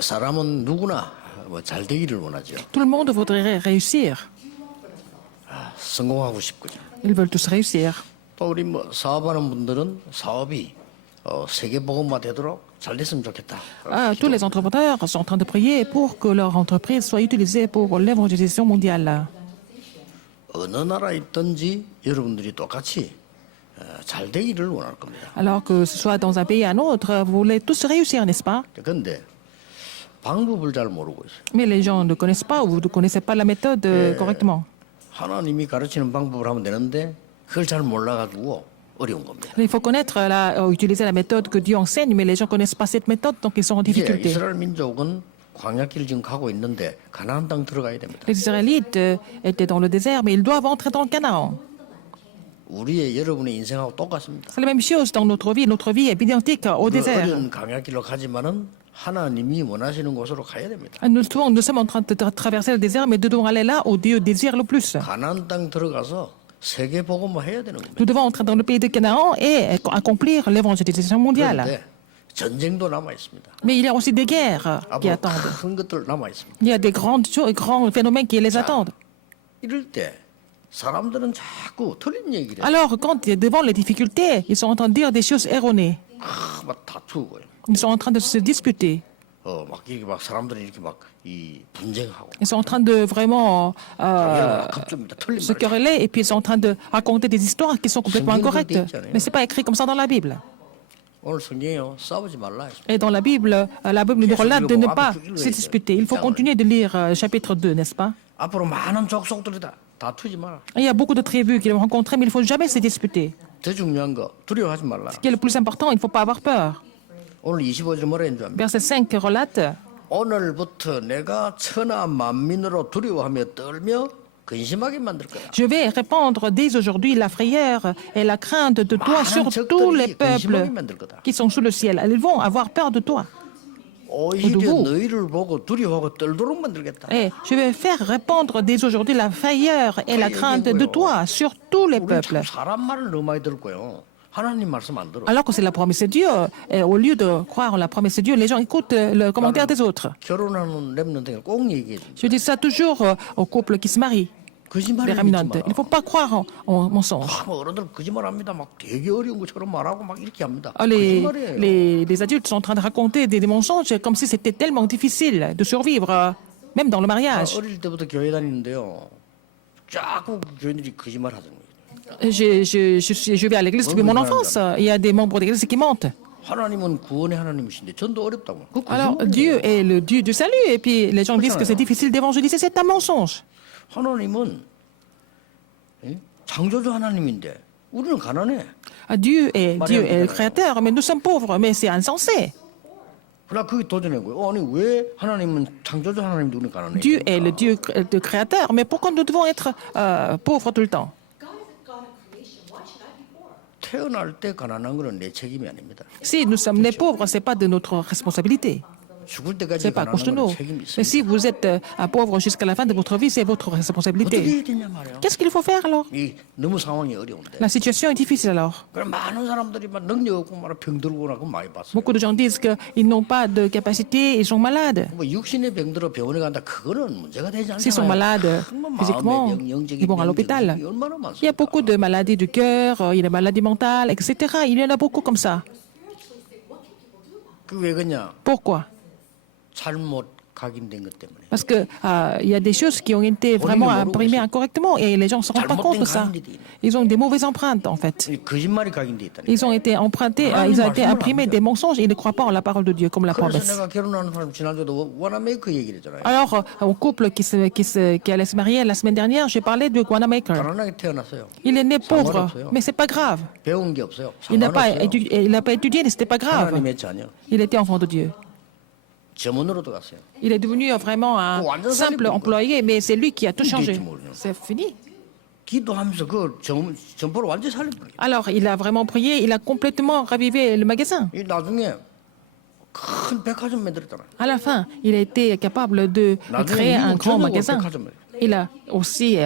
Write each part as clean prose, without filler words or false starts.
사람은 누구나 잘 되기를 원하죠. Tout le monde voudrait réussir. 성공하고 싶군요. Ils veulent tous réussir. 또 우리 사업하는 분들은 사업이 세계보건화 되도록 잘 됐으면 좋겠다. Tous les entrepreneurs sont en train de prier pour que leur entreprise soit utilisée pour l'évangélisation mondiale. 어느 나라에 있든지 여러분들이 똑같이 잘 되기를 원할 겁니다. Alors que ce soit dans un pays ou un autre, vous voulez tous réussir, n'est-ce pas? 그런데 방법을 잘 모르고 있어요. Mais les gens ne connaissent pas ou vous ne connaissez pas la méthode correctement. 하나님이 가르치는 방법을 하면 되는데 그걸 잘 몰라가지고 어려운 겁니다. Il faut connaître, utiliser la méthode que Dieu enseigne, mais les gens ne connaissent pas cette méthode, donc ils sont en 이제 difficulté. 이스라엘 민족은 광야길을 지금 가고 있는데 가나안 땅 들어가야 됩니다. Les Israélites étaient dans le désert, mais ils doivent entrer dans le Canaan. 우리의 여러분의 인생하고 똑같습니다. C'est la même chose dans notre vie. Notre vie est identique au 그 désert. 어려운 광야길로 가지만은 하나님이 원하시는 곳으로 가야 됩니다. Nous sommes en train de traverser le désert, mais nous devons aller là où Dieu désire le plus. 가나안 땅 들어가서 세계 복음화 해야 되는 겁니다. Nous devons entrer dans le pays de Canaan et accomplir l'évangélisation mondiale. 그런데 전쟁도 남아 있습니다. Mais il y a aussi des guerres qui 앞으로 attendent. 큰 것들 남아 있습니다. Il y a des grands phénomènes qui les attendent. 이럴 때 사람들은 자꾸 틀린 얘기를 해요. Alors, quand devant les difficultés, ils sont en train de dire des choses erronées. 막 다투고요. Ils sont en train de se disputer. 막 이렇게 막 사람들이 이렇게 막 이 분쟁하고 Ils sont en train de vraiment 급조입니다. 틀린 se 말을. quereller et puis ils sont en train de raconter des histoires qui sont complètement incorrectes. Mais ce n'est pas écrit comme ça dans la Bible. 오늘 성경에요. 싸우지 말라 했습니다. Et dans la Bible nous relate de ne pas se disputer. Il faut continuer de lire chapitre 2, n'est-ce pas? 앞으로 많은 족속들이 다 다투지 마라. Il y a beaucoup de tribus qui vont rencontrer, mais il ne faut jamais se disputer. 더 중요한 거 두려워하지 말라. Ce qui est le plus important, il ne faut pas avoir peur. 오늘 25절 뭐라 했는지 압니까? Verset 5 relate 오늘부터 내가 천하 만민으로 두려워하며 떨며 근심하게 만들 거야. Je vais répandre dès aujourd'hui la frayeur et la crainte de toi sur tous les peuples qui sont sous le ciel. Ils vont avoir peur de toi. 오히려 누구? 너희를 보고 두려워하고 떨도록 만들겠다. Et je vais faire répandre dès aujourd'hui la frayeur et la crainte de toi sur tous les 우리 peuples. 참 사람 말을 너무 많이 들을 거예요. 하나님 말씀 안 들어. Alors que c'est la promesse de Dieu, et au lieu de croire en la promesse de Dieu, les gens écoutent le commentaire des autres. 결혼하는 렘넌트가 꼭 얘기해 줍니다. Je dis ça toujours aux couples qui se marient, les 거짓말을 믿지 remnantes. 마. Il ne faut pas croire en mensonge. 뭐 어른들 거짓말합니다. 막 되게 어려운 것처럼 말하고 막 이렇게 합니다. Les, 거짓말이에요. les adultes sont en train de raconter des mensonges comme si c'était tellement difficile de survivre, même dans le mariage. 어릴 때부터 교회 다니는데요. 자꾸 교인들이 거짓말 하더라고요. Je vais à l'église depuis mon enfance. Il y a des membres de l'église qui mentent. 하나님은 구원의 하나님이신데 전도 어렵다고. 그 Alors, 거짓말이에요. Dieu est le Dieu du salut, et puis les gens disent que c'est difficile d'évangéliser. C'est un mensonge. 하나님은 창조주 하나님인데 우리는 가난해. Dieu est le créateur, mais nous sommes pauvres, mais c'est insensé. 그러나 그게 도전한 거예요. 아니 왜 하나님은 창조주 하나님인데 우리는 가난해? Dieu est le Dieu le créateur, mais pourquoi nous devons être pauvres tout le temps? God is the God of creation. Why should I be poor? 태어날 때 가난한 거는 내 책임이 아닙니다. Si nous sommes nés pauvres, ce n'est pas de notre responsabilité. 죽을 Ce 때까지 n'est pas à cause de 가난한 nous. 거는 책임이 Mais 있습니다. si vous êtes un pauvre jusqu'à la fin de votre vie, c'est votre 어떻게 responsabilité. 해야 되냐 말이야. Qu'est-ce qu'il faut faire alors? 이 너무 상황이 어려운데. La situation est difficile alors. 그럼 많은 사람들이 막 능력 없고 막 병들고 나고 많이 봤어요. Beaucoup de gens disent qu'ils n'ont pas de capacité, ils sont malades. 뭐 육신의 병들어 병원에 간다 그거는 문제가 되지 않잖아요. S'ils sont malades 뭐 physiquement, 마음의 병, 영적인 ils vont à 병, l'hôpital. 얼마나 Il y a 많습니까? beaucoup de maladies du cœur, il y a des maladies mentales, etc. Il y en a beaucoup comme ça. 그왜 그냐? Pourquoi? 잘못 각인된 것 때문에. Parce que il y a des choses qui ont été vraiment imprimées incorrectement et les gens ne se rendent pas compte de ça. Ils ont des mauvaises empreintes en fait. 이 거짓말이 각인돼 있다니. Ils ont été empruntés, ils ont été imprimés des mensonges et ils ne croient pas en la parole de Dieu comme la 그래서 promesse. 내가 결혼하는 사람 지난주도 원어메이커 얘기를 했잖아요. Alors, au couple qui allait se marier la semaine dernière, j'ai parlé de Guanamaker. 가난하게 태어났어요. Il est né pauvre, mais c'est pas grave. 배운 게 없어요. Il n'a pas 상관없어요. étudié, mais c'était pas grave. 하나님의 자녀. Il était enfant de Dieu. 점원으로도 갔어요. Il est devenu vraiment un simple employé, mais c'est lui qui a tout changé. C'est fini. 기도하면서 그 점포를 완전히 살려버려요. Alors, il a vraiment prié, il a complètement ravivé le magasin. 이 나중에 큰 백화점 만들었잖아요. À la fin, il a été capable de créer un grand magasin. Il a aussi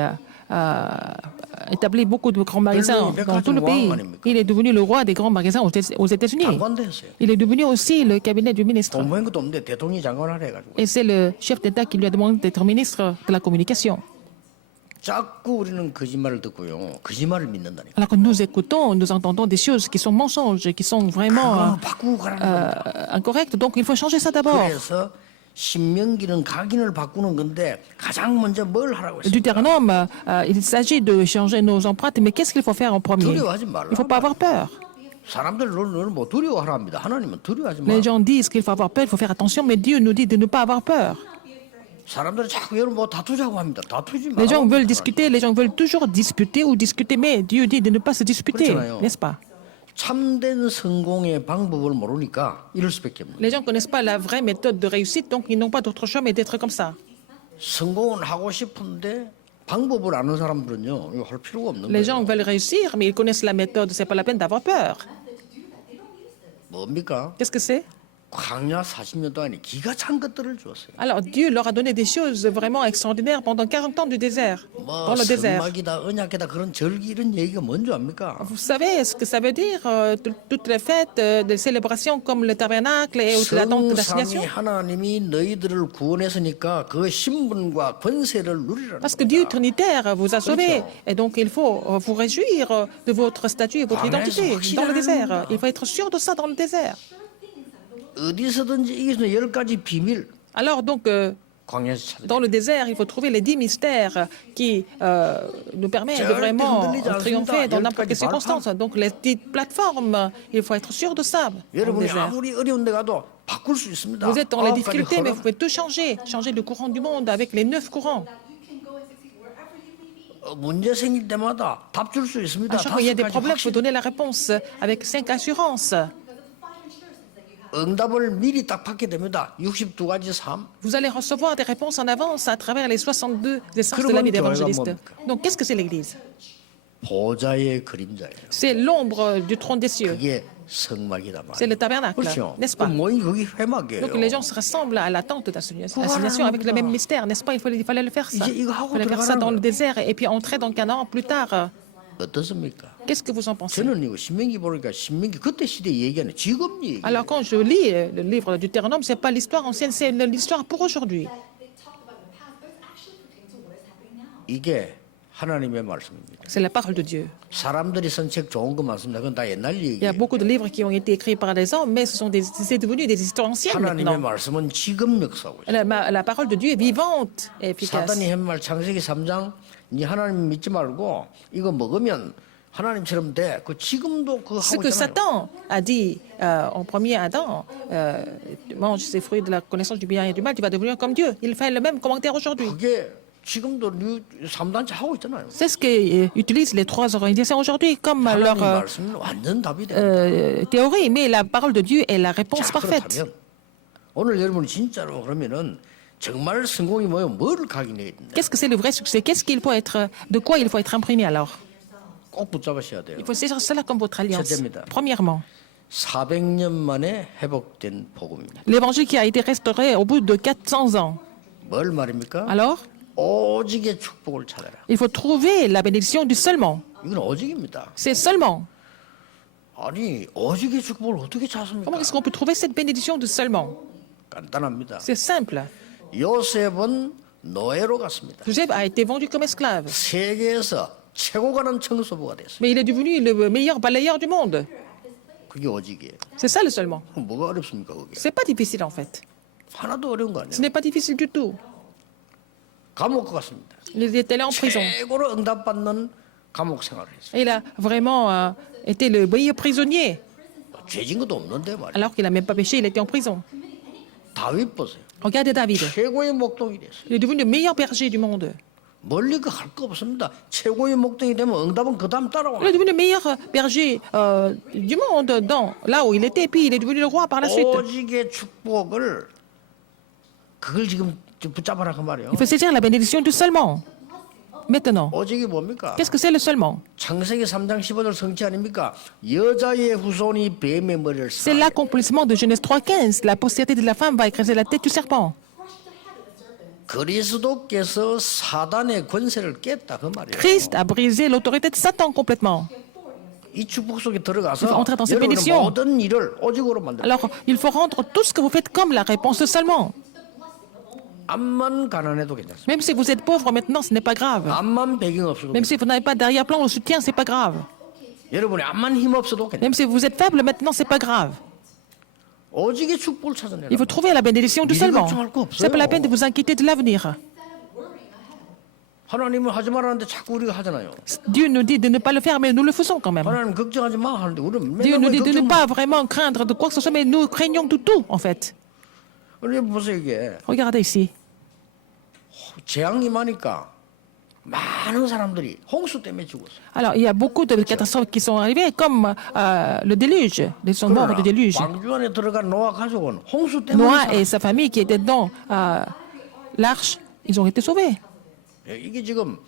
établi beaucoup de grands magasins dans tout le pays. Il est devenu le roi des grands magasins aux États-Unis. 장관도 했어요. Il est devenu aussi le cabinet du ministre. 돈 모인 것도 없는데 대통령이 장관을 해가지고 Et c'est le chef d'État qui lui a demandé d'être ministre de la communication. 자꾸 우리는 거짓말을 듣고요. 거짓말을 믿는다니까. Alors que nous écoutons, nous entendons des choses qui sont mensonges, qui sont vraiment 그거 바꾸고 가라는 겁니다. incorrectes. Donc il faut changer ça d'abord. 그래서 신명기는 각인을 바꾸는 건데 가장 먼저 뭘 하라고 했습니까? Deutéronome, il s'agit de changer nos empreintes, mais qu'est-ce qu'il faut faire en premier? 두려워하지 말라. Il ne faut pas avoir peur. 사람들 너는 뭐 두려워하라 합니다. 하나님은 두려워하지 마. Les gens disent qu'il faut avoir peur, il faut faire attention, mais Dieu nous dit de ne pas avoir peur. 사람들은 자꾸 여러분 뭐 다투자고 합니다. 다투지 마. Les gens veulent discuter, les gens veulent toujours disputer ou discuter, mais Dieu dit de ne pas se disputer, 그렇잖아요. n'est-ce pas? 참된 성공의 방법을 모르니까 이럴 수밖에 없는. Les gens ne connaissent pas la vraie méthode de réussite, donc ils n'ont pas d'autre choix mais d'être comme ça. 성공은 하고 싶은데 방법을 아는 사람들은요 이거 할 필요가 없는 Les 거예요. gens veulent réussir, mais ils connaissent la méthode, c'est pas la peine d'avoir peur. 뭡니까? Qu'est-ce que c'est? 광야 40년 동안에 기가 찬 것들을 주었어요. Alors Dieu leur a donné des choses vraiment extraordinaires pendant 40 ans du désert, 뭐 dans le désert. 성막이다 언약이다 그런 절기 이런 얘기가 뭔지 압니까? Vous savez ce que ça veut dire, toutes les fêtes, des célébrations comme le tabernacle et la tente d'assignation? 성삼위 하나님이 너희들을 구원했으니까 그 신분과 권세를 누리라는 Parce que Dieu 겁니다. trinitaire vous a sauvés. 그렇죠. Et donc il faut vous réjouir de votre statut et votre identité dans le désert. Il faut être sûr de ça dans le désert. 어디서든지 이길 수 있는 10가지 비밀 Alors donc, 광야에서 찾아. dans le désert, il faut trouver les 10 mystères qui nous permettent de vraiment triompher dans n'importe quelle circonstance. Donc les petites plateformes, il faut être sûr de ça dans le 여러분이 désert. 아무리 어려운 데 가도 바꿀 수 있습니다. Vous êtes dans les 9가지 difficultés, mais vous 허락. pouvez tout changer. Changer le courant du monde avec les 9 courants. 문제 생길 때마다 답 줄 수 있습니다. À chaque fois qu'il y a des 5가지 problèmes, il faut 확신. donner la réponse avec 5 assurances. 응답을 미리 딱 받게 됩니다. 62가지 삶. Vous allez recevoir des réponses en avance à travers les 62 essences de la vie d'évangéliste. Donc, qu'est-ce que c'est l'Église? 보좌의 그림자예요. C'est l'ombre du trône des cieux. 그게 성막이다 C'est le 말이에요. tabernacle, 그렇죠. n'est-ce 그 pas? 모인 거기 회막이에요. Donc, les gens se rassemblent à la tente d'assignation avec le même mystère, n'est-ce pas? Il fallait le faire ça. 이제 이거 Il 하고 fallait faire ça 들어가라는 dans le 거예요. désert et puis entrer dans Canaan plus tard. 어떻습니까? Qu'est-ce que vous en pensez? 저는 이거 신명기 보니까 신명기 그때 시대 얘기하는 지금 얘기. Alors, quand je lis le livre du Deutéronome, c'est pas l'histoire ancienne, c'est l'histoire pour aujourd'hui. 이게 하나님의 말씀입니다. C'est la parole de Dieu. 사람들이 쓴 책 좋은 거 많습니다. 그건 다 옛날 Il y 얘기예요. a beaucoup de livres qui ont été écrits par les hommes, mais c'est devenu des histoires anciennes 하나님의 maintenant. 말씀은 지금 역사하고 있어요. La parole de Dieu est vivante et efficace. 사단이 한 말 창세기 3장 니 하나님 믿지 말고 이거 먹으면 하나님처럼 돼. 그 지금도 그거 Ce 하고 que 있잖아요. Satan a dit en premier à Adam, tu manges ces fruits de la connaissance du bien et du mal, tu vas devenir comme Dieu. Il fait le même commentaire aujourd'hui. 그게 지금도 3단체 하고 있잖아요. C'est ce qu'utilisent les trois organisations aujourd'hui comme 하나님 leur 말씀은 완전 답이 됩니다. théorie, mais la parole de Dieu est la réponse 자, parfaite. 그렇다면 오늘 여러분이 진짜로 그러면은 정말 성공이 뭐예요? 뭐를 각인해야 된다. Qu'est-ce que c'est le vrai succès? Qu'est-ce qu'il faut être, de quoi il faut être imprimé alors? 꼭 붙잡으셔야 돼요. Il faut saisir cela comme votre alliance. 첫째입니다. Premièrement, 400년 만에 회복된 복음입니다. l'évangile qui a été restauré au bout de 400 ans. 뭘 말입니까? Alors, 오직의 축복을 찾아라. il faut trouver la bénédiction du seulement. 이건 오직입니다. C'est seulement. 아니 오직의 축복을 어떻게 찾습니까? Comment est-ce qu'on peut trouver cette bénédiction du seulement? 간단합니다. C'est simple. 요셉은 노예로 갔습니다. Joseph a été vendu comme esclave, 세계에서 최고 가는 청소부가 됐어요. mais il est devenu le meilleur balayeur du monde. 그게 오직이에요. C'est ça le seulement. 뭐가 어렵습니까 그게? C'est pas difficile en fait. 하나도 어려운 거 Ce 아니에요. n'est pas difficile du tout. 감옥 갔습니다. Il était allé en prison. 최고로 응답받는 감옥 생활을 했어요. Et il a vraiment été le meilleur prisonnier. 죄진 것도 없는데 말이에요. Alors qu'il n'a même pas péché, il était en prison. 다윗 보세요. Regardez David. 최고의 목동이 됐어요. Il est devenu le meilleur berger du monde. 멀리 그 할 거 없습니다. 최고의 목동이 되면 응답은 그 다음 Il 따라와. est devenu le meilleur berger du monde là où il était. Et puis il est devenu le roi par la suite. 오직의 축복을 그걸 지금 붙잡아라 그 말이에요. Il faut saisir la bénédiction du seulement. Maintenant, 오직이 뭡니까? qu'est-ce que c'est le seulement? 창세기 3장 15절 성취 아닙니까? 여자의 후손이 뱀의 머리를 C'est 쌓아요. l'accomplissement de Genèse 3.15. La postérité de la femme va écraser la tête du serpent. 그리스도께서 사단의 권세를 깼다 그 말이에요. Christ a brisé l'autorité de Satan complètement. 이 축복 속에 들어가서 Il faut entrer dans cette 여러분의 bénédiction. 모든 일을 오직으로 만들어. Alors, il faut rendre tout ce que vous faites comme la réponse seulement. 암만 가난해도 괜찮습니다. Même si vous êtes pauvre maintenant, ce n'est pas grave. 암만 배경 없어도 Même si vous n'avez pas d'arrière-plan ou soutien, c'est pas grave. 여러분이 암만 힘 없어도 괜찮아요. Même si vous êtes faible maintenant, c'est pas grave. 오직의 축복을 찾아내라. Il faut trouver la bénédiction du seulement. C'est pas la peine de vous inquiéter de l'avenir. 하나님은 하지 말라는데 자꾸 우리가 하잖아요. Dieu nous dit de ne pas le faire, mais nous le faisons quand même. 하나님 걱정하지 마 하는데 우리는 Dieu 맨날 nous 왜 dit de ne 걱정 pas vraiment craindre de quoi que ce soit, mais nous craignons de tout, en fait. 우리 보세요 이게 Regardez ici. 재앙이 많으니까 많은 사람들이 홍수 때문에 죽었어요. Alors, il y a beaucoup de catastrophes qui sont arrivées, comme le déluge. Ils sont morts du déluge. 광주 안에 들어간 노아 가족은 홍수 때문에 Noah et sa famille qui étaient dans l'arche, ils ont été sauvés. 이게 지금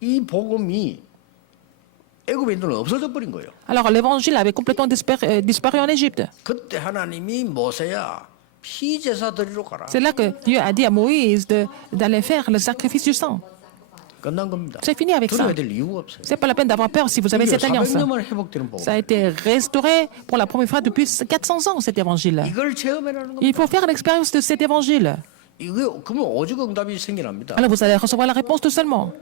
이 복음이 애굽인들은 없어져 버린 거예요. Alors, l'évangile avait complètement disparu en Égypte. 그때 하나님이 모세야 피제사 드리러 가라. C'est là que Dieu a dit à Moïse d'aller faire le sacrifice du sang. 끝난 겁니다. C'est fini avec ça. 두려워야 될 이유가 없어요. C'est pas la peine d'avoir peur si vous avez 이게 cette alliance. 400년 만에 회복되는 복음. Ça a été restauré pour la première fois depuis 400 ans, cet évangile. 이걸 체험해라는 겁니다. Il faut faire l'expérience de cet évangile. 이거 그러면 오직 응답이 생겨납니다. Alors vous allez recevoir la réponse tout seulement.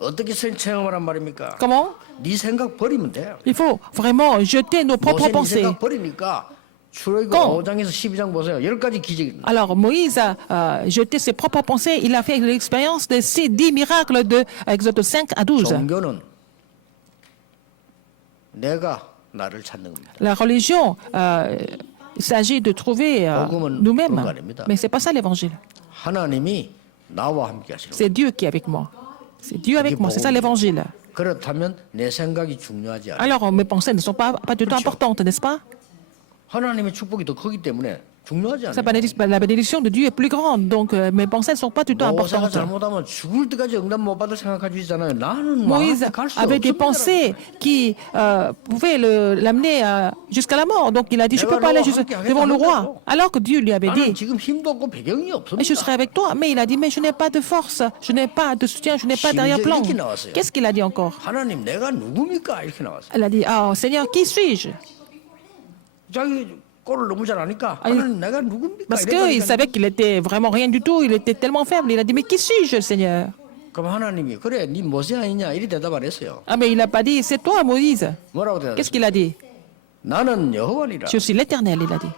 어떻게 체험하란 말입니까? Comment? 네 생각 버리면 돼. Il faut vraiment jeter nos propres 모세 네 pensées. 생각 버리니까 출애굽 Quand? 5장에서 12장 보세요. 10가지 기적이 있습니다. Alors Moïse a jeté ses propres pensées. Il a fait l'expérience de ces 10 miracles de Exode 5 à 12. 종교는 내가 나를 찾는 겁니다. La religion, il s'agit de trouver nous-mêmes. Mais c'est pas ça l'évangile. 하나님이 나와 함께 하시는 C'est Dieu qui est avec moi. C'est Dieu avec moi. C'est ça l'évangile. 그렇다면 내 생각이 중요하지 않아요. Alors mes pensées ne sont pas du tout importantes, n'est-ce pas? 하나님의 축복이 더 크기 때문에 중요하지 Ça, 않아요. la bénédiction de Dieu est plus grande, donc mes pensées ne sont pas du tout 모세가 importantes. 잘못하면 죽을 때까지 응답 못 받을 생각하고 있잖아요. 나는 Moïse 갈수 avait des 없습니다. pensées qui pouvaient l'amener jusqu'à la mort. Donc il a dit, je ne peux pas aller devant le roi. Alors que Dieu lui avait 나는 dit, 지금 힘도 없고 배경이 mais je serai 없습니다. avec toi. Mais il a dit, mais je n'ai pas de force, je n'ai pas de soutien, je n'ai pas d'arrière-plan. Qu'est-ce qu'il a dit encore? 하나님 내가 누굽니까? 이렇게 나왔어요. Elle a dit, oh Seigneur, qui suis-je? 자기 꼴을 너무 잘 아니까 하나님 내가 누굽니까? Parce qu'il savait qu'il était vraiment rien du tout, il était tellement faible. Il a dit, mais qui suis-je, Seigneur? 그럼 하나님이 그래 네 모세 아니냐 이리 대답 안 했어요. Ah, mais il n'a pas dit, c'est toi, Moïse. 뭐라고 Qu'est-ce 대답했어요? qu'il a dit? 나는 여호와니라. Je suis l'Éternel, il a dit.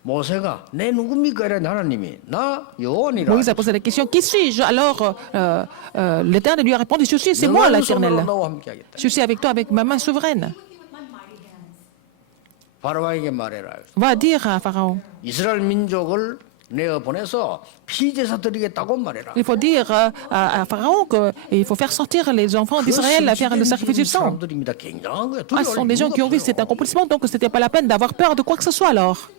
모세가 내 누굽니까? 이래 하나님이 나 여호와니라. Moïse a posé la question, qui suis-je? Alors l'Éternel lui a répondu, je suis, c'est moi 너의 손으로 l'Éternel. 나와 함께하겠다. Je suis avec toi avec ma main souveraine. 바로에게 말해라. Va dire à Pharaon. 이스라엘 민족을 내어 보내서 피제사 드리겠다고 말해라. Il faut dire à Pharaon qu'il faut faire sortir les enfants d'Israël à faire le sacrifice du sang. 사람들입니다. 굉장한 거예요. Ah, ce sont des gens qui ont vu cet accomplissement, donc ce n'était pas la peine d'avoir peur de quoi que ce soit alors.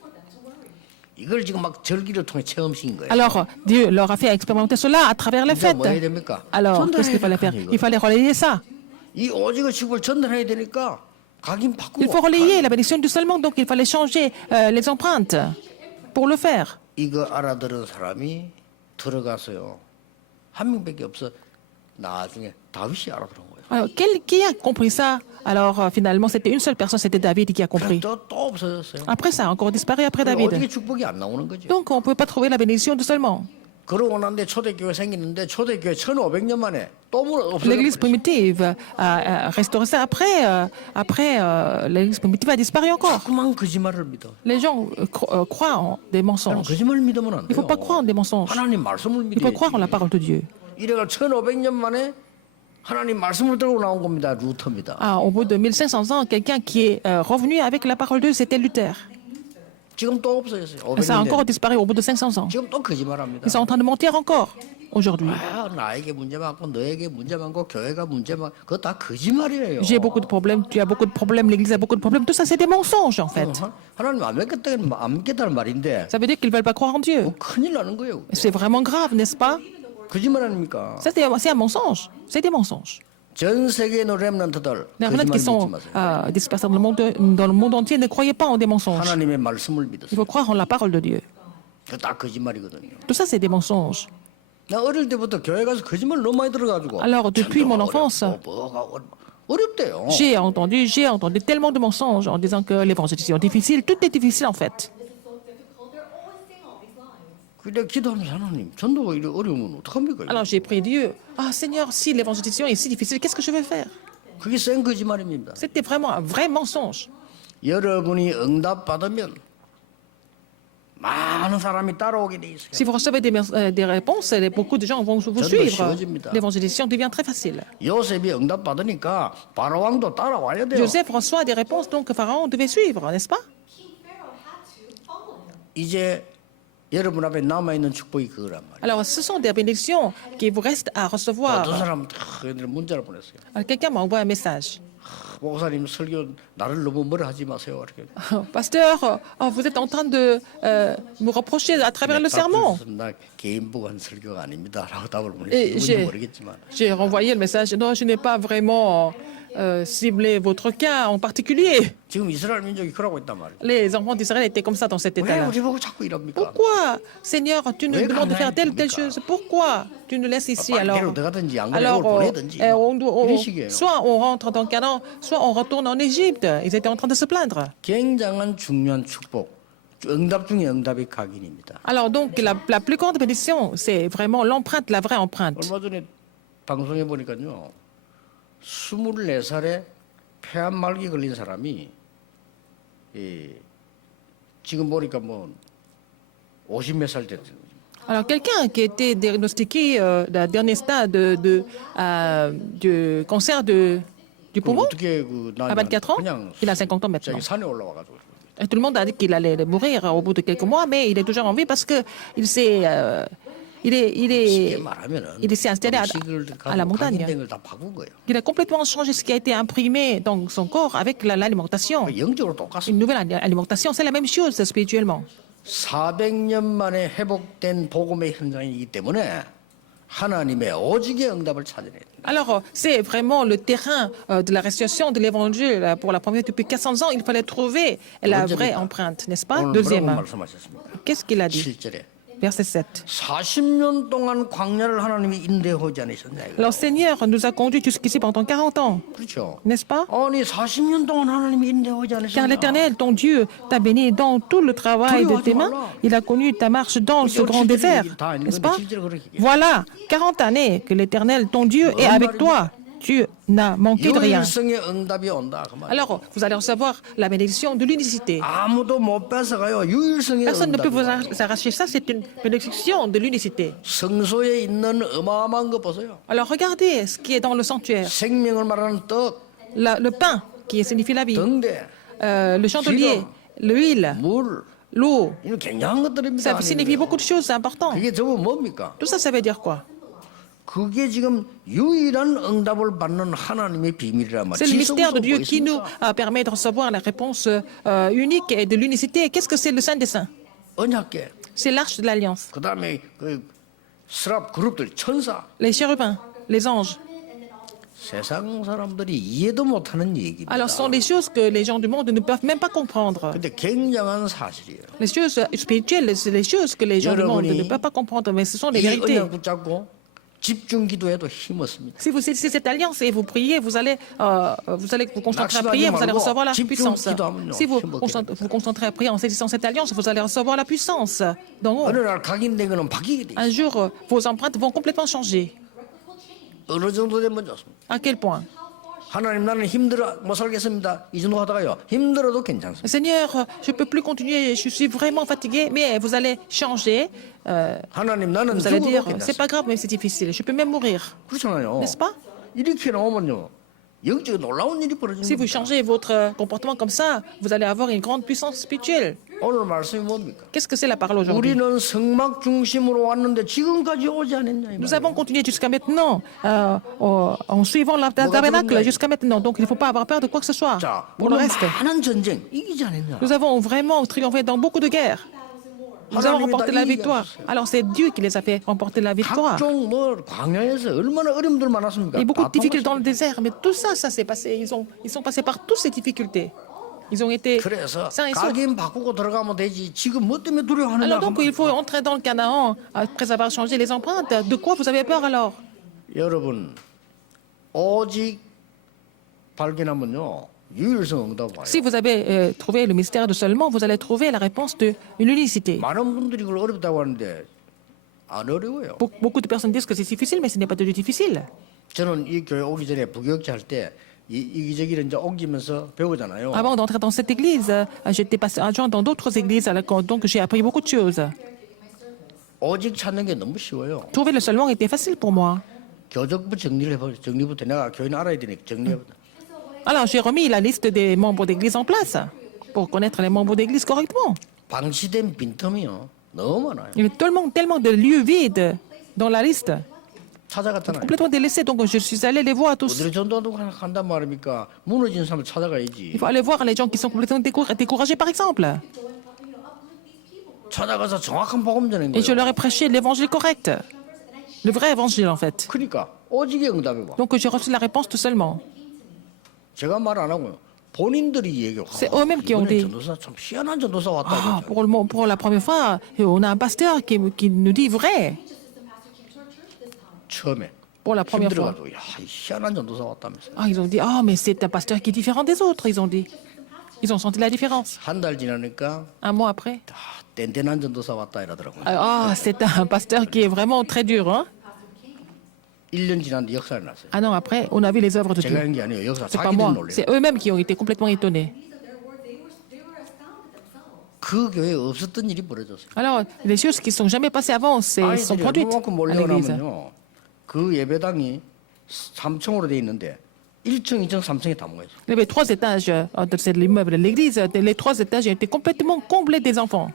이걸 지금 막 절기를 통해 체험시킨 거예요. Alors Dieu leur a fait expérimenter cela à travers les 이제 fêtes. 뭐 해야 됩니까? Alors qu'est-ce qu'il fallait faire? Il fallait relayer ça. 이 오직의 축복을 전달해야 되니까 각인 바꾸고. Il faut relayer la bénédiction du seulement, donc il fallait changer les empreintes pour le faire. 이거 알아들은 사람이 들어가서요. 한 명밖에 없어. 나중에 다윗이 알아들은 거예요. Alors, qui a compris ça? Alors finalement, c'était une seule personne, c'était David qui a compris. 또 없어졌어요. Après ça a encore disparu après 오직의 David. 축복이 안 나오는 거죠. Donc on ne peut pas trouver la bénédiction du seulement. 그러고 난데 초대교회 생기는데 초대교회 1500년 만에 또 L'église 없어졌어요. primitive a restauré ça. Après l'église primitive a disparu encore. 자꾸만 거짓말을 믿어. Les gens croient en des mensonges. 거짓말 믿으면 안 Il ne faut 돼요. pas croire en des mensonges. 하나님 말씀을 Il faut croire en la 믿어야지. parole de Dieu. 이래가 1500년 만에 하나님 말씀을 들고 나온 겁니다. 루터입니다. Ah, au bout de 1500 ans, quelqu'un qui est revenu avec la parole de Dieu, c'était Luther. 지금 또 없어졌어요. Et ça a 500년 encore disparu au bout de 500 ans. 지금 또 거짓말합니다. Ils sont en train de mentir encore aujourd'hui. 아, 나에게 문제 많고 너에게 문제 많고 교회가 문제 많고 그거 다 거짓말이에요. J'ai beaucoup de problèmes, tu as beaucoup de problèmes, l'Église a beaucoup de problèmes. Tout ça, c'est des mensonges en fait. 하나님 안 믿겠다는 말인데 Ça veut dire qu'ils ne veulent pas croire en Dieu. 큰일 나는 거예요. C'est vraiment grave, n'est-ce pas? 거짓말 아닙니까? Ça, c'est un mensonge. C'est des mensonges. 전 세계의 렘넌트들 Les remnants qui 거짓말 sont 믿지 마세요. dispersés dans le monde entier, ne croyez pas en des mensonges. 하나님의 말씀을 Il 믿으세요. faut croire en la parole de Dieu. 그 다 거짓말이거든요. Tout ça, c'est des mensonges. 나 어릴 때부터 교회 가서 거짓말 너무 많이 들어가지고. Alors, depuis mon enfance, 어렵대요. j'ai entendu tellement de mensonges en disant que l'évangélisation est difficile. Tout est difficile en fait. This is so difficult. They're always saying all these lies. 그래 기도하면서 하나님 전도가 이래 어려우면 어떡합니까? Alors j'ai prié Dieu. Ah Seigneur, si l'évangélisation est si difficile, qu'est-ce que je vais faire? 그게 센 거짓말입니다. C'était vraiment un vrai mensonge. 여러분이 응답 받으면 많은 사람이 따라오게 돼 있어요. Si vous recevez des réponses, beaucoup de gens vont vous suivre. L'évangélisation devient très facile. 요셉이 응답 받으니까 바로 왕도 따라와야 돼요. Joseph reçoit des réponses, donc Pharaon devait suivre, n'est-ce pas? King Pharaoh had to follow him. 이제 여러분 앞에 남아 있는 축복이 그거란 말이에요. Alors ce sont des bénédictions qui vous restent à 어떤 recevoir. 사람 애들 문자를 보냈어요. Alors, quelqu'un m'a envoyé un message. 목사님 설교 나를 너무 뭐라 하지 마세요. 이렇게. Pasteur, oh, vous êtes en train de me reprocher à travers le sermon. 나 개인 보관 설교가 아닙니다라고 답을 Et 보냈어요. 누군지 모르겠지만. j'ai renvoyé le message. Non, je n'ai pas vraiment ciblé votre cas en particulier. 지금 이스라엘 민족이 그러고 있단 말이에요. Les enfants d'Israël étaient comme ça dans cet 왜 état-là. 우리 보고 자꾸 이럽니까? Pourquoi, Seigneur, tu nous 왜 demandes de faire telle ou telle 가만히 chose? Pourquoi tu nous laisses ici 빨리 alors? 데려들어가든지 안 그래 Alors, 이걸 보내든지 이런 식이에요. soit on rentre dans Canaan, soit on retourne en Égypte. Ils étaient en train de se plaindre. 굉장한 중요한 축복. 응답 중에 응답이 각인입니다. Alors donc, la plus grande bénédiction, c'est vraiment l'empreinte, la vraie empreinte. 얼마 전에 방송에 보니까요. 24살에 폐암 말기 걸린 사람이 지금 보니까 뭐 50 몇 살 됐어요. Alors, quelqu'un qui a été diagnostiqué d'un dernier stade du cancer du poumon, 어떻게 그 à 24 ans, 그냥 il a 50 ans maintenant. 저기 산에 올라와가지고 Et tout le monde a dit qu'il allait mourir au bout de quelques mois, mais il est toujours en vie parce que il s'est 쉽게 말하면은 il s'est installé 음식을 à la montagne. 각인된 걸 다 바꾼 거예요. Il a complètement changé ce qui a été imprimé dans son corps avec l'alimentation. 영적으로 똑같습니다. Une nouvelle alimentation, c'est la même chose spirituellement. 400년 만에 회복된 복음의 현장이기 때문에 하나님의 오직의 응답을 찾아내야 된다. Alors, c'est vraiment le terrain de la restitution de l'évangile. Pour la première depuis 400 ans, il fallait trouver la vraie empreinte, n'est-ce pas? 오늘 뭐라고 Deuxième, 말씀하셨습니까? qu'est-ce qu'il a dit? 7절에 Verset 7. 40년 동안 광야를 하나님이 인도하지 않으셨냐 이거. Alors, Seigneur nous a conduits jusqu'ici pendant 40 ans, 그렇죠. n'est-ce pas? 아니 40년 동안 하나님이 인도하지 Car 않으셨냐. l'Éternel, ton Dieu, t'a béni dans tout le travail de tes mains. Il a connu ta marche dans ce grand désert, n'est-ce pas? Voilà, 40 années que l'Éternel, ton Dieu, est avec toi. Tu n'as manqué de rien. 유일성의 응답이 온다 그 말이에요. Alors, vous allez recevoir la bénédiction de l'unicité. 아무도 못 뺏어가요. 유일성의 Personne ne peut vous 응답이. arracher ça, c'est une bénédiction de l'unicité. 성소에 있는 어마어마한 거 보세요. Alors, regardez ce qui est dans le sanctuaire. 생명을 말하는 떡, Le pain, qui signifie la vie. 등대, Le chandelier, l'huile, 물, l'eau. 이런 굉장한 것들입니다. Ça signifie beaucoup de choses, c'est important. 그게 전부 뭡니까? Tout ça, ça veut dire quoi? 그게 지금 유일한 응답을 받는 하나님의 비밀이란 말이에요. C'est le mystère de Dieu qui nous 있습니까? permet de recevoir la réponse unique et de l'unicité. Qu'est-ce que c'est le Saint des Saints? 언약계, C'est l'arche de l'Alliance. 그 다음에 그 스랍 그룹들, 천사, Les chérubins, les anges. 세상 사람들이 이해도 못하는 얘기입니다. Alors, ce sont des choses que les gens du monde ne peuvent même pas comprendre. 근데 굉장한 사실이에요. Les choses spirituelles, c'est les choses que les gens du monde ne peuvent pas comprendre, mais ce sont des 이 vérités. 언약 붙잡고 집중 기도해도 힘없습니다. Si vous saisissez cette alliance et vous priez, vous allez vous concentrer à prier, vous allez recevoir la puissance. Si vous vous concentrez à prier en saisissant cette alliance, vous allez recevoir la puissance d'en haut. 어느 날 각인된 거는 바뀌게 돼. Un jour, vos empreintes vont complètement changer. 어느 정도 되면 좋습니다. À quel point? 하나님 나는 힘들어 못 살겠습니다. 이 정도 하다가요. 힘들어도 괜찮습니다. Seigneur, je ne peux plus continuer, je suis vraiment fatigué, mais vous allez changer. 하나님 나는 Vous allez 죽어도 dire, 괜찮습니다. c'est pas grave, mais c'est difficile, je peux même mourir. 그렇잖아요. N'est-ce pas? 이렇게 나오면요. 영적인 놀라운 일이 벌어지는 Si vous 겁니다. changez votre comportement comme ça, vous allez avoir une grande puissance spirituelle. 오늘 말씀이 뭡니까? Qu'est-ce que c'est la parole aujourd'hui? 우리는 성막 중심으로 왔는데 지금까지 오지 않았냐 이 Nous 말이에요. avons continué jusqu'à maintenant, en suivant le tabernacle jusqu'à maintenant. Donc il ne faut pas avoir peur de quoi que ce soit. 자, Pour le 우리는 reste, 많은 전쟁 이기지 않았냐? nous avons vraiment triomphé dans beaucoup de guerres. Nous avons remporté la victoire. Alors c'est Dieu qui les a fait remporter la victoire. 각종 뭐 광야에서 얼마나 어려움들 많았습니까? Il y a eu beaucoup de 다 difficultés dans 통과했어요. le désert, mais tout ça, ça s'est passé. Ils sont passés par toutes ces difficultés. Ils ont été 그래서 sains et saufs. 가긴 바꾸고 들어가면 되지. 지금 뭐 때문에 두려워하느냐? Alors donc, il faut entrer dans le Canaan après avoir changé les empreintes. De quoi vous avez peur alors? 여러분, 오직 발견하면요. 유일성 응답 와요. Si vous avez trouvé le mystère de seulement, vous allez trouver la réponse de l'unicité. 많은 분들이 그걸 어렵다고 하는데 안 어려워요. Beaucoup de personnes disent que c'est difficile, mais ce n'est pas du tout difficile. 저는 이 교회 오기 전에 부교육자 할 때 이기저기를 이제 옮기면서 배우잖아요. Avant d'entrer dans cette église, j'étais passé adjoint dans d'autres églises, donc j'ai appris beaucoup de choses. 오직 찾는 게 너무 쉬워요. Trouver le seulement était facile pour moi. 교적부 정리를 해봐. 정리부터 내가 교인 알아야 되니까 정리해봐. Alors j'ai remis la liste des membres d'église en place pour connaître les membres d'église correctement. 방치된 빈틈이요. 너무 많아요. Il y avait tellement de lieux vides dans la liste, 찾아갔잖아요. complètement délaissés. Donc je suis allé les voir tous. 어디를 전도하고 한단 말입니까? 무너진 사람을 찾아가야지. Il faut aller voir les gens qui sont complètement découragés, par exemple. 찾아가서 정확한 복음 전인 Et je 거예요. leur ai prêché l'évangile correct. Le vrai évangile, en fait. 그러니까 오직의 응답이 와. Donc j'ai reçu la réponse tout seulement. 제가 말 안 하고요. 본인들이 얘기하고. C'est eux-mêmes qui ont 이번에 dit. 전도사 참 희한한 전도사 왔다. Ah, 그러죠. pour la première fois, on a un pasteur qui nous dit vrai. 처음에 Pour la première fois. 힘들어가지고 야, 이 희한한 전도사 왔다면서. Ah, ils ont dit, ah, mais c'est un pasteur qui est différent des autres, ils ont dit. Ils ont senti la différence. 한 달 지나니까 Un mois après, 아, 뗀뗀한 전도사 왔다 이러더라고요. ah, c'est un pasteur qui est vraiment très dur. Hein? 1년 지났는데 역사를 났어요. Un an après, on a vu les œuvres de Dieu. 제가 한 게 아니에요. 역사 C'est pas 자기들이 moi, 놀래요. c'est eux-mêmes qui ont été complètement étonnés. 그 교회에 없었던 일이 벌어졌어요. Alors, les choses qui ne sont jamais passées avant sont 아이들이 produites 그만큼 à l'église. 몰려오면요. 그 예배당이 3층으로 돼 있는데 1층, 2층, 3층이 다 모여있어요. Il y avait 3 étages de l'immeuble de l'église. Les 3 étages étaient complètement comblés des enfants.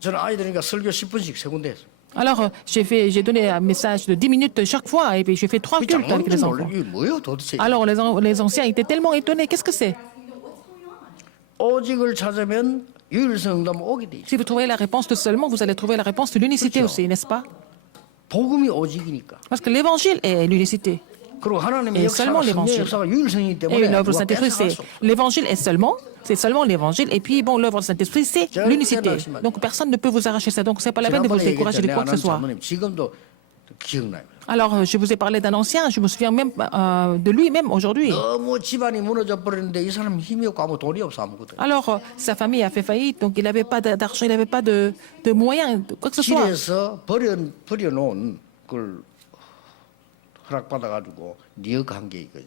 저는 아이들이니까 설교 10분씩 세 군데 했어요. Alors, j'ai donné un message de 10 minutes chaque fois et puis j'ai fait 3 그 cultes avec les 장로님들 enfants. 놀래 이게 뭐예요 도대체? Alors, les anciens étaient tellement étonnés. Qu'est-ce que c'est? 오직을 찾으면 유일성 응답 오게 돼 있어요. Si vous trouvez la réponse de seulement, vous allez trouver la réponse de l'unicité aussi, n'est-ce pas? 복음이 오직이니까. Parce que l'évangile est l'unicité. 그리고 하나님의 Et 역사가 seulement 성령 l'évangile. 역사가 유일성이기 Et 때문에 l'œuvre du 누가 Saint-Esprit, 뺏어갈 c'est 수 없어요. l'évangile est seulement l'évangile. Et puis, bon, l'œuvre du Saint-Esprit, c'est l'unicité. Donc, personne ne peut vous arracher ça. Donc, c'est pas la peine de vous 지난번에 décourager de 얘기했죠. quoi que ce soit. 장모님 지금도 기억나요. Alors, je vous ai parlé d'un ancien, je me souviens même de lui même aujourd'hui. 너무 집안이 무너져 버렸는데 이 사람 힘이 없고 아무 돈이 없어 아무것도. Alors, sa famille a fait faillite, donc il n'avait pas d'argent, il n'avait pas de moyens, de quoi que ce soit. 길에서 버려놓은 걸 허락받아가지고 니역한 게 이거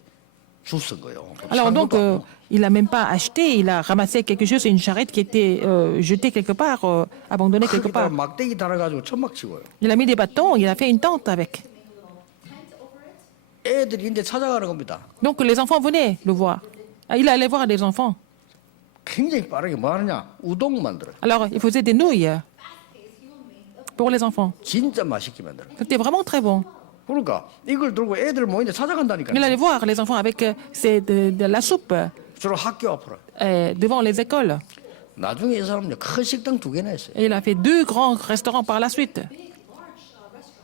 줬은 거예요. Alors donc, 상고도 안 il n'a même pas acheté, il a ramassé quelque chose, une charrette qui était jetée quelque part, abandonnée quelque 거기다 part. 막대기 달아가지고 천막 치고요. Il a mis des bâtons, il a fait une tente avec. 애들이 이제 찾아가는 겁니다. Donc les enfants venaient le voir. Ah, il allait voir les enfants. 굉장히 빠르게 뭐 하느냐? 우동 만들어요. Alors, il faisait des nouilles pour les enfants. 진짜 맛있게 만들어요. C'était vraiment très bon. 그러니까 이걸 들고 애들 모이는데 찾아간다니까요. Il allait voir les enfants avec de la soupe 주로 학교 앞으로. devant les écoles. 나중에 이 사람은요 큰 식당 2개나 했어요. Et il a fait 2 grands restaurants par la suite.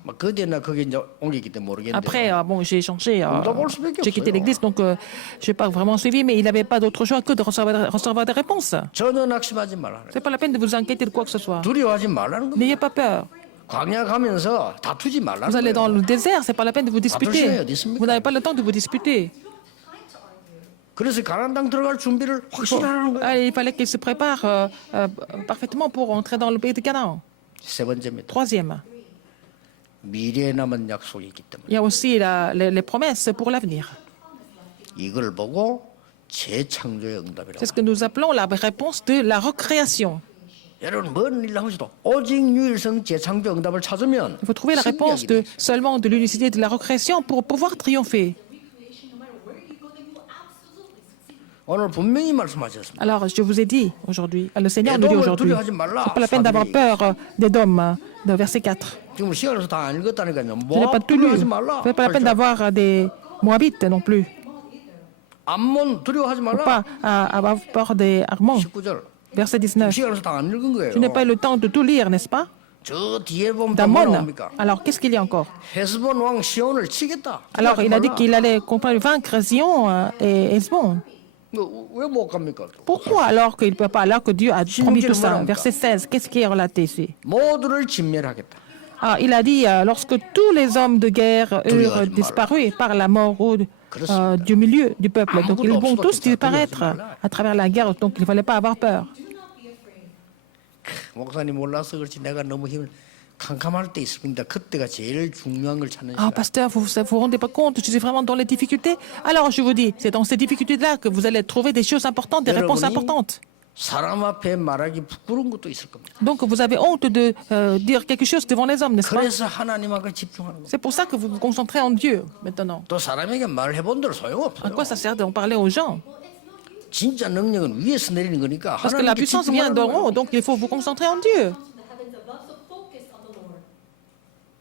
막 그때나 거기 이제 옮기기 때문에 모르겠는데. Après, bon, j'ai changé, 볼 수밖에 j'ai quitté 없어요. l'église, donc je n'ai pas vraiment suivi, mais il n'avait pas d'autre choix que de recevoir des réponses. 전혀 낙심하지 말라. C'est pas la peine de vous inquiéter de quoi que ce soit. 두려워하지 말라는 겁니다. N'ayez pas peur. 광야 가면서 다투지 Vous 말라는 allez dans 거예요. le désert, c'est pas la peine de vous disputer. Vous n'avez pas le temps de vous disputer. 그래서 가나안 땅 들어갈 준비를 확실히 하라는 거예요. Ah, il fallait qu'il se prépare parfaitement pour entrer dans le pays de Canaan. 세 번째입니다. Troisième, 미래에 남은 약속이 있기 때문에 il y a aussi les promesses pour l'avenir. 이걸 보고 재창조의 응답이라고. C'est ce que nous appelons la réponse de la recréation. 여러분 먼 일 하면서도 오직 유일성 재창조 응답을 찾으면 Il faut trouver la réponse de seulement de l'unicité de la recréation pour pouvoir triompher. 오늘 분명히 말씀하셨습니다. Alors, je vous ai dit aujourd'hui, le Seigneur nous dit aujourd'hui, 두려워하지 말라. c'est pas la peine d'avoir peur des dômes, de verset 4. 지금 시간에서 다 안 읽었다니까요. Vous n'avez 뭐 pas tout lu. 두려워하지 말라. C'est pas la peine d'avoir des Moabites non plus. 암몬 두려워하지 Faut 말라. pas avoir peur des Armonds. 19절. Verset 19. 시간에서 다 안 읽은 거예요. Je n'ai pas eu le temps de tout lire, n'est-ce pas? 저 뒤에 보면 또 뭐 D'Amon. 나옵니까? Alors, qu'est-ce qu'il y a encore? 헤스본 왕 시온을 치겠다. Alors, 두려워하지 il a dit 말라. qu'il allait vaincre Zion et Hesbon. 왜 못 갑니까? Pourquoi alors qu'il ne peut pas, alors que Dieu a promis tout ça? Verset 16, qu'est-ce qui est relaté ici? 모두를 진멸하겠다. Ah, il a dit, lorsque tous les hommes de guerre eurent disparu par la mort du milieu du peuple, donc ils vont tous disparaître à travers la guerre, donc il ne fallait pas avoir peur. 목사님 몰라서 그렇지 내가 너무 힘을 캄캄할 때 있습니다. 그때가 제일 중요한 걸 찾는 Ah, 시간. pasteur, vous ne vous rendez pas compte, je suis vraiment dans les difficultés. Alors, je vous dis, c'est dans ces difficultés-là que vous allez trouver des choses importantes, des réponses importantes. 사람 앞에 말하기 부끄러운 것도 있을 겁니다. Donc, vous avez honte de dire quelque chose devant les hommes, n'est-ce pas? 그래서 하나님께 집중하는 거예요. C'est pour ça que vous vous concentrez en Dieu, maintenant. 또 사람에게 말해본 대로 À 소용없어요. quoi ça sert d'en parler aux gens? 진짜 능력은 위에서 내리는 거니까 Parce que la 하나님께 puissance vient 집중하는 d'en 거예요. haut, donc il faut vous concentrer en Dieu. from the heavens above, so focus on the Lord.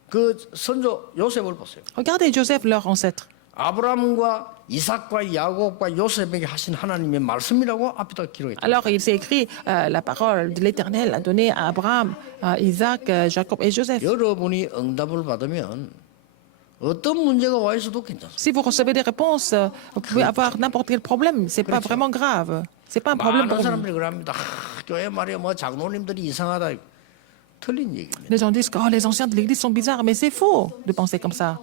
그 선조 요셉을 보세요. Regardez Joseph, leur ancêtre. 아브라함과 이삭과 야곱과 요셉에게 하신 하나님의 말씀이라고 앞에다 기록했다. Alors, il s'est écrit, la parole de l'Éternel a donné à Abraham, à Isaac, Jacob et Joseph. 여러분이 응답을 받으면 어떤 문제가 와 있어도 괜찮습니다. Si vous recevez des réponses, vous pouvez avoir n'importe quel problème. C'est pas vraiment grave. C'est pas un problème 많은 pour vous. 사람들이 그럽니다. 교회 말이야 뭐 장로님들이 이상하다. 틀린 얘기입니다. Les gens disent que oh, les anciens de l'Église sont bizarres, mais c'est faux de penser comme ça.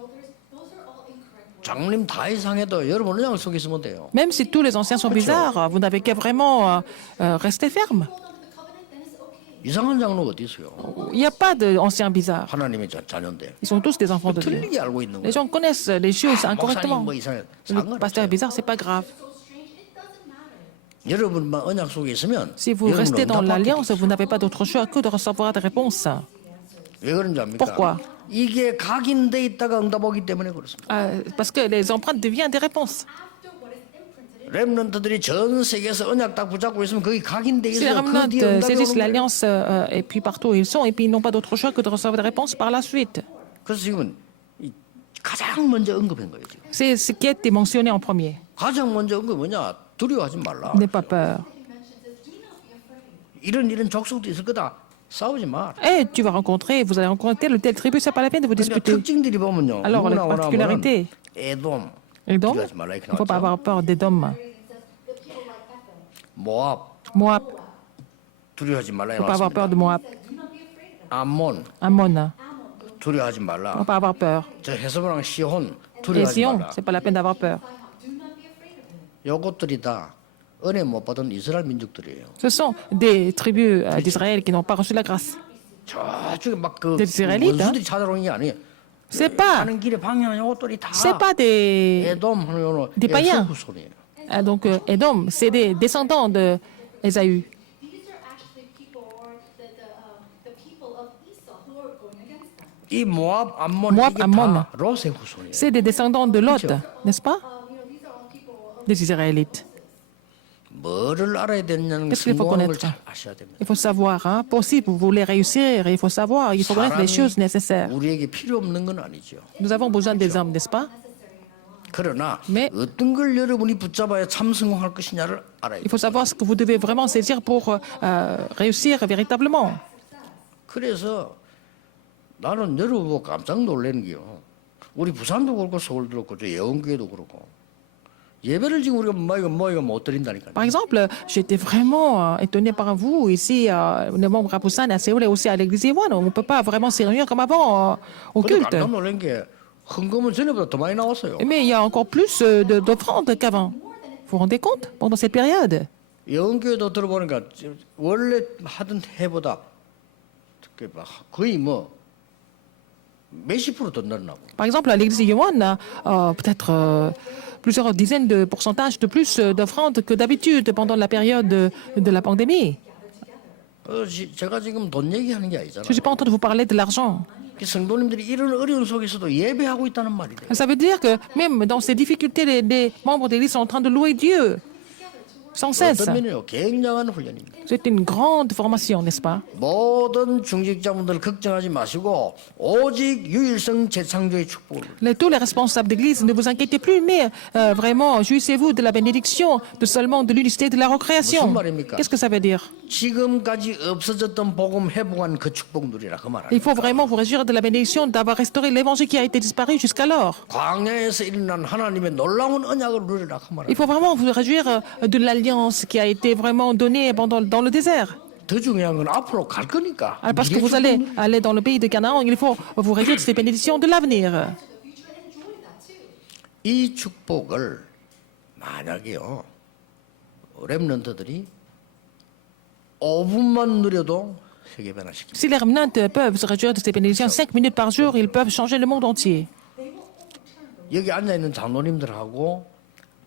Those are all incorrect. 장로님 다 이상해도 여러분 은양 속에 있으면 돼요. Même si tous les anciens sont bizarres, vous n'avez qu'à vraiment rester ferme. Hold on to the covenant, then it's okay. 이상한 장로가 어디 있어요? Il n'y a pas d'anciens bizarres. 하나님의 자녀인데 Ils sont tous des enfants de Dieu. 틀리게 알고 있는 Les 거예요. gens connaissent les choses 목사님 incorrectement. 뭐 이상해. Le pasteur est 상관없어요. bizarre, c'est pas grave. So strange, it doesn't matter. 여러분만 언약 속에 있으면 Si vous restez dans 응답받게 l'alliance, 돼. vous n'avez pas d'autre choix que de recevoir des réponses. 왜 그런지 압니까? Pourquoi? 이게 각인돼 있다가 응답 오기 때문에 그렇습니다. Parce que les empreintes deviennent des réponses. After what is imprinted, 렘넌트들이 전 세계에서 언약 딱 붙잡고 있으면 거기 각인돼 Si les 있어요. 그 remnants 뒤에 응답이 saisissent 오는 거예요. l'alliance et puis partout où ils sont, et puis ils n'ont pas d'autre choix que de recevoir des réponses par la suite. 그래서 지금은 이 가장 먼저 언급한 거예요. 지금. C'est ce qui a été mentionné en premier. 가장 먼저 언급 뭐냐? 두려워하지 말라. N'aie pas peur. he mentions is do not be afraid. 이런 족속도 있을 거다. 싸우지 마. Et tu vas rencontrer, vous allez rencontrer telle ou telle tribu, c'est pas la peine de vous 그러니까 disputer. 특징들이 보면요. Alors, les 누구나 오나 particularités. 하면은 에돔, Et donc, 두려워하지 말라 이렇게 il ne faut pas 나왔죠. avoir peur des dômes. The people like Bethel, 모압, Moab, 두려워하지 말라 il ne faut pas avoir peur de Moab. do not be afraid of them. 암몬, Ammon, 두려워하지 il ne 말라. faut pas avoir peur. 저 헤스보랑 시혼, Et 두려워하지 Sion, 말라. c'est pas la peine d'avoir peur. Do not be afraid of him. 요것들이 다 은혜 못 받은 이스라엘 민족들이에요. Ce sont des tribus d'Israël qui n'ont pas reçu la grâce. 저쪽에 막그 Des Israélites, 원수들이 찾아오는 게 아니에요. C'est pas, 가는 길에 방향 요것들이 다 c'est pas des, 에돔 하는 요는 des païens. 후손이에요. Donc, Edom, c'est des descendants d'Ésaü. These are actually people, or the people of Esau who are going against them. 이 모압, 암몬 모압, 이게 암몬. 다 롯의 후손이에요. C'est des descendants de Lot, n'est-ce pas? These are all people of Des Israélites. 뭐를 알아야 되냐는 Qu'est-ce qu'il faut 성공하는 걸 connaître? 잘 아셔야 됩니다. Il faut savoir, hein, pour si vous voulez réussir, il faut savoir, il faut connaître les choses nécessaires. 우리에게 필요 없는 건 아니죠. Nous avons besoin des hommes, n'est-ce pas? 그러나 Mais- 어떤 걸 여러분이 붙잡아야 참 성공할 것이냐를 알아야 Il 돼요. faut savoir ce que vous devez vraiment saisir pour réussir véritablement. 그래서 나는 여러분 보고 깜짝 놀라는 게요. 우리 부산도 그렇고 서울도 그렇고 저 예원교회도 그렇고 예배를 지금 우리가 뭐이가 못 드린다니까요. Par exemple, j'étais vraiment étonné par vous ici, les membres à Busan, à Séoul et aussi à l'église Iwan. On ne peut pas vraiment se réunir comme avant au 근데 culte. 깜짝 놀란 게 헌금은 전에보다 더 많이 나왔어요. Mais il y a encore plus d'offrandes qu'avant. Vous vous rendez compte pendant cette période? 예원교회도 들어보니까 원래 하던 해보다 거의 뭐 몇십 프로 더 늘어나고. Par exemple, à l'église Yuan, peut-être plusieurs dizaines de pourcentages de plus d'offrandes que d'habitude pendant la période de la pandémie. 제가 지금 돈 얘기하는 게 Je ne 아니잖아요. suis pas en train de vous parler de l'argent. 성도님들이 이런 어려운 속에서도 예배하고 있다는 말이 돼요. Ça veut dire que même dans ces difficultés, les membres de l'église sont en train de louer Dieu. sans cesse. 어떤 면이요? 굉장한 훈련입니다. C'est une grande formation, n'est-ce pas? 모든 중직자분들 걱정하지 마시고 오직 유일성 재창조의 축복을 Tous les responsables d'église, ne vous inquiétez plus, mais vraiment, jouissez-vous de la bénédiction, seulement de l'unité de la recréation. Qu'est-ce que ça veut dire? 지금까지 없어졌던 복음 회복한 그 축복 누리라 그 말 Il 아니에요. faut vraiment vous réjouir de la bénédiction d'avoir restauré l'évangile qui a été disparu jusqu'alors. 광야에서 일어난 하나님의 놀라운 언약을 누리라 그 말 Il 아니에요. faut vraiment vous réjouir de l'alliance qui a été vraiment donnée dans le désert. 더 중요한 건 앞으로 갈 거니까. Parce que 미래 vous allez 축복 누리라. aller dans le pays de Canaan, il faut vous réjouir de ces bénédictions de l'avenir. 이 축복을 만약에요 렘넌트들이 5분만 누려도 세계 변화시킵니다. Si les remnants peuvent se réjouir de ces bénédictions 5 minutes par jour, ils peuvent changer le monde entier. 여기 앉아 있는 장로님들하고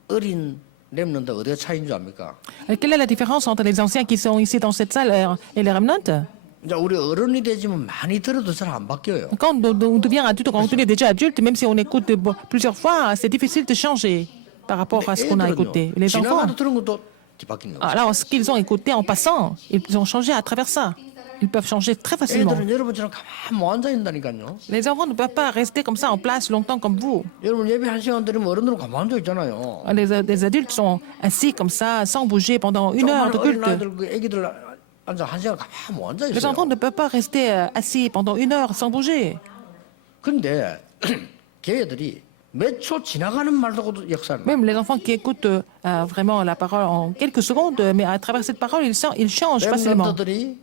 어린 렘넌트 어디가 차이인 줄 압니까? Quelle est la différence entre les anciens qui sont ici dans cette salle et les remnants? 이제 우리 어른이 되지만 많이 들어도 잘 안 바뀌어요. Quand on devient adulte, quand on est déjà adulte, même si on écoute plusieurs fois, c'est difficile de changer par rapport à ce qu'on a écouté. Les enfants, 지나가도 들은 것도 뒤바뀌는 거예요. alors ce qu'ils ont écouté en passant, ils ont changé à travers ça. Ils peuvent changer très facilement. 애들은 여러분처럼 가만 못 앉아 있다니까요. Les enfants ne peuvent pas rester comme ça en place longtemps comme vous. 여러분 예배 1시간 드리면 어른들은 가만 앉아 있잖아요. Les adultes sont assis comme ça, sans bouger pendant 1 heure de 어린 culte. 아이들 그 애기들 앉아 1시간 가만 못 앉아 Les 있어요. enfants ne peuvent pas rester assis pendant 1 heure sans bouger. 근데 걔들이 몇 초 지나가는 말도 역사는. Même les enfants qui écoutent vraiment la parole en quelques secondes, mais à travers cette parole, ils changent facilement. 렘넌트들이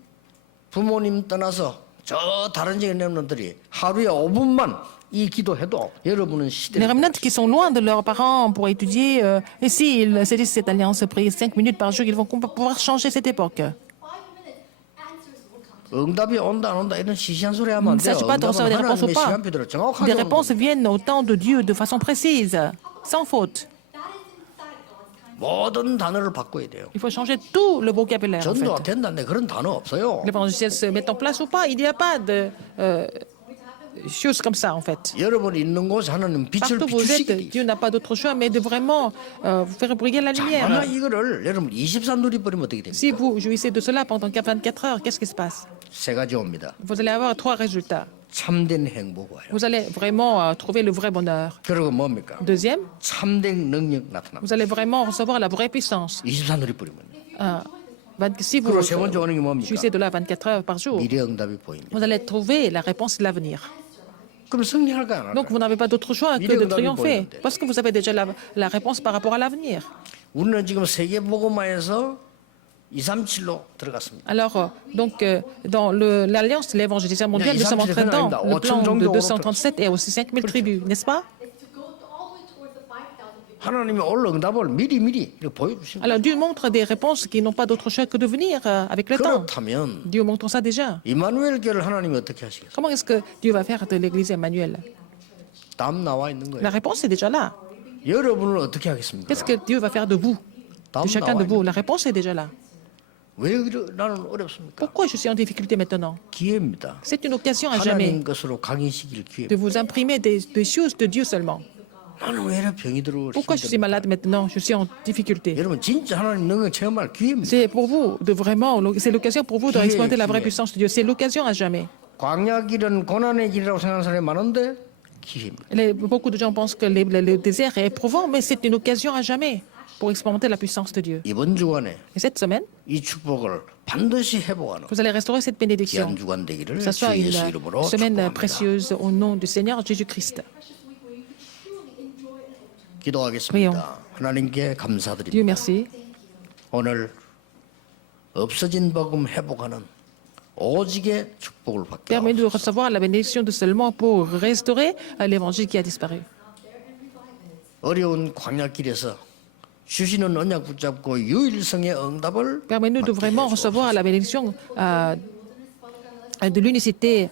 부모님 떠나서 저 다른 지역 렘넌트들이 하루에 5분만 이 기도해도 여러분은 Les 시대를 remnants qui sont loin de leurs parents pour étudier, et s'ils saisissent cette alliance, prier 5 minutes par jour, ils vont pouvoir changer cette époque. 5-minute answers will come to 응답이 온다 안 온다 이런 시시한 소리 하면 Il 안 ne 돼요. s'agit pas de recevoir des 응답은 réponses ou 하나님의 pas. 시간표대로 Des 정확하게 오는 réponses 거예요. viennent au temps de Dieu de façon précise, sans faute. that is inside God's time. 모든 단어를 바꿔야 돼요. Il faut changer tout le vocabulaire. En fait. 전도가 된다는데 그런 단어 없어요. L'évangile se met en place ou pas, il n'y a pas de choses comme ça en fait. 여러분 있는 곳에 하나님 빛을 Partout où vous 비추시기 êtes, Dieu n'a pas d'autre choix mais de vraiment vous faire briller la lumière. 만약 이거를 여러분 24 누리버리면 어떻게 됩니까? Si vous jouissez de cela pendant 24 heures, qu'est-ce qui se passe? 세 가지 옵니다. Vous allez avoir 3 résultats. 참된 행복 와요. Vous allez vraiment trouver le vrai bonheur. 그리고 뭡니까? Deuxième, 참된 능력 나타납니다. vous allez vraiment recevoir la vraie puissance. 24 누리버리면 Si vous 그리고 세 번째 오는 게 뭡니까? jouissez de là 24 heures par jour, 미래 응답이 보입니다. vous allez trouver la réponse de l'avenir. 그럼 승리할까요? 안 할까요? Donc vous n'avez pas d'autre choix que de triompher parce que vous avez déjà la réponse par rapport à l'avenir. 우리는 지금 세계복음화에서 237로 들어갔습니다. Alors, dans l'Alliance de l'évangélisation mondiale, nous sommes entrés dans le plan de 237 et aussi 5000 tribus, n'est-ce pas? It's to go all the way towards the 5,000 people. 하나님이 올 응답을 미리 이렇게 보여주신 거예요. Alors Dieu montre des réponses qui n'ont pas d'autre choix que de venir avec le temps. 그렇다면 Dieu montre ça déjà. 이마누엘 교를 하나님이 어떻게 하시겠어요? Comment est-ce que Dieu va faire de l'Église Emmanuel? 답 나와 있는 La 거예요. réponse est déjà là. 여러분은 어떻게 하겠습니까? Qu'est-ce que Dieu va faire de vous? De chacun de vous. La réponse est déjà là. 왜 나는 어렵습니까? Pourquoi je suis en difficulté maintenant? 기회입니다. C'est une occasion à jamais 하나님 것으로 강의시킬 기회. de vous imprimer des choses de Dieu seulement. 나는 왜 이렇게 병이 들어? Pourquoi je suis malade maintenant? Je suis en difficulté. 여러분 진짜 하나님 능력 체험할 기회입니다. C'est pour vous de vraiment, c'est l'occasion pour vous de exploiter la vraie puissance de Dieu. C'est l'occasion à jamais. 광야 길은 고난의 길이라고 생각하는 사람이 많은데 기회입니다. Beaucoup de gens pensent que le désert est éprouvant, mais c'est une occasion à jamais pour expérimenter la puissance de Dieu. 이번 주간에 Et cette semaine, 이 축복을 반드시 회복하는 vous allez restaurer cette bénédiction. 귀한 주간 되기를 Que ce soit 주 une 예수 이름으로 semaine 축복합니다. précieuse au nom du Seigneur Jésus-Christ. 기도하겠습니다. 하나님께 Dieu 감사드립니다. merci. 오늘 없어진 복음 회복하는 오직의 축복을 받게 Permets-nous de 하옵소서. recevoir la bénédiction de seulement pour restaurer l'évangile qui a disparu. 어려운 광야길에서 주시는 언약 붙잡고 유일성의 응답을 Permets-nous de 받게 vraiment 해주옵소서. recevoir la bénédiction de l'unicité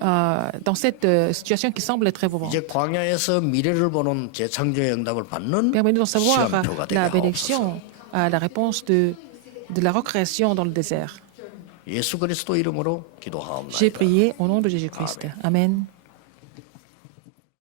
dans cette situation qui semble être éprouvante. 이제 광야에서 미래를 보는 재창조의 응답을 받는 Permets-nous de recevoir 시간표가 되게 la 하옵소서. bénédiction, la réponse de la recréation dans le désert. 예수 그리스도 이름으로 기도하옵나이다. J'ai prié au nom de Jésus-Christ. Amen.